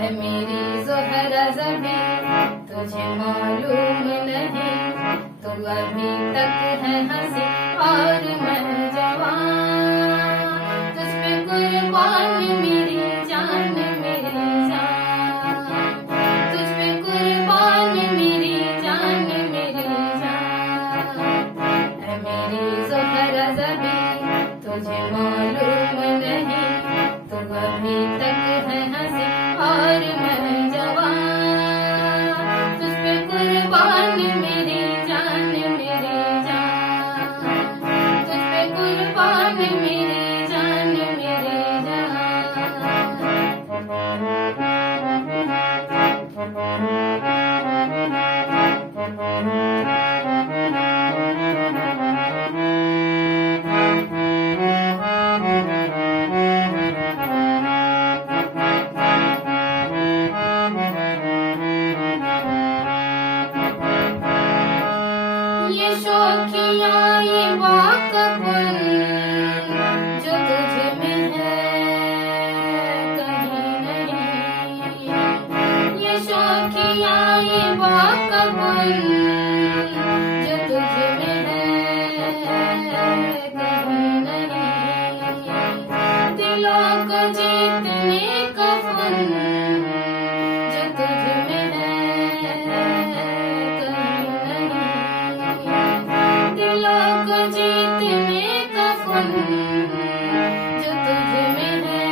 है मेरी ज़ोहरा ज़बी, तुझे मालूम नहीं तू अभी तक है हंसी और मैं जवान। तुझ पे कुर्बान मेरी जान मेरी जान, तुझ पे कुर्बान मेरी जान मेरी जान। है मेरी ज़ोहरा ज़बी, तुझे मालूम नहीं तू अभी तक है हंसी और मैं जवान। तुझ पे कुर्बान मेरी जान मेरी जान, तुझ पे कुर्बान मेरी जान मेरी ये शौकियाँ ये वाकफ़ुल जो तुझ में है कहीं नहीं। ये शौकियाँ ये वाकफ़ुल जो तुझ में है कहीं नहीं। दिलों को जीतने का फन जो तुझ में है कहीं नहीं। दिलों को जीतने का फन जो तुझ में है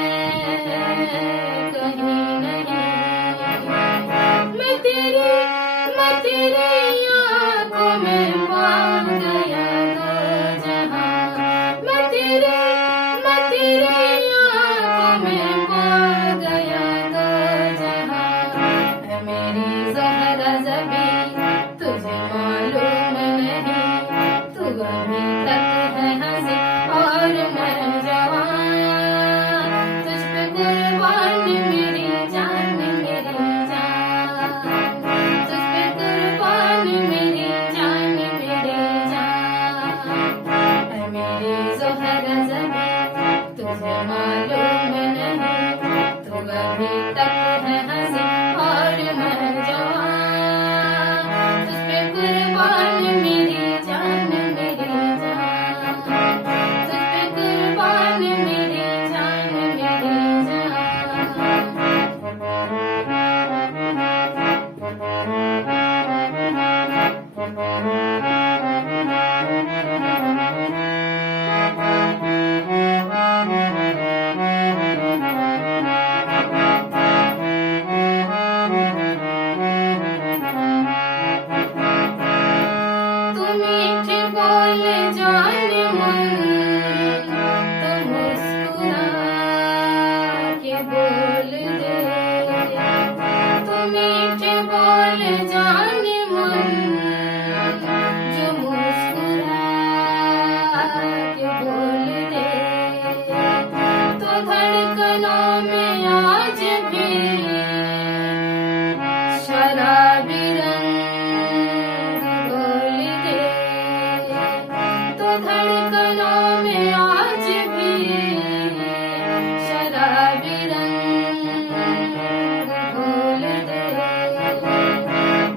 कहीं नहीं। मैं तेरी आँखों में पा गया दो जहां। मैं तेरी आँखों में पा गया दो जहां। है मेरी ज़ोहरा ज़बी, तुझे मालूम नहीं तू अभी तक है हंसी और मैं जवान। तुझ पे कुर्बान मेरी जान मेरी जान, तुझ पे कुर्बान मेरी जान मेरी जान। है मेरी ज़ोहरा ज़बी, तुझे मालूम नहीं तू अभी तक है हंसी और मैं जवान। तुझ पे कुर्बान मेरी जान मेरी जान, तुझ पे कुर्बान मेरी जान मेरी तू मीठे बोल जान मन, तू मुस्कुरा के बोल दे। तू मीठे बोल जान मन, जो मुस्कुरा के बोल दे। तो धड़कनों में आज भी शराबी रंग घोल दे। तो धड़कनों में आज भी शराबी रंग घोल दे।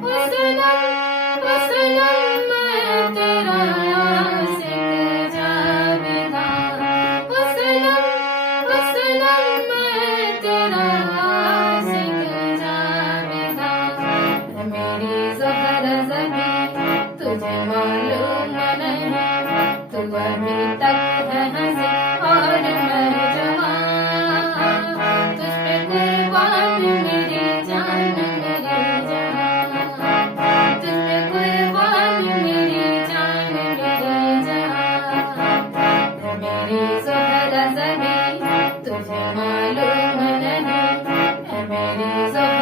ओ सनम मैं तेरा आशिक़ जावेदा। ओ सनम मैं तेरा आशिक़ जावेदा। है मेरी ज़ोहरा ज़बी, तुझे मालूम नहीं तू अभी तक है हंसी और मैं जवान। तुझ पे कुर्बान मेरी जान मेरी जान, तुझ पे कुर्बान मेरी जान मेरी जान। है मेरी ज़ोहरा ज़बी, तुझे मालूम नहीं है मेरी ज़ोहरा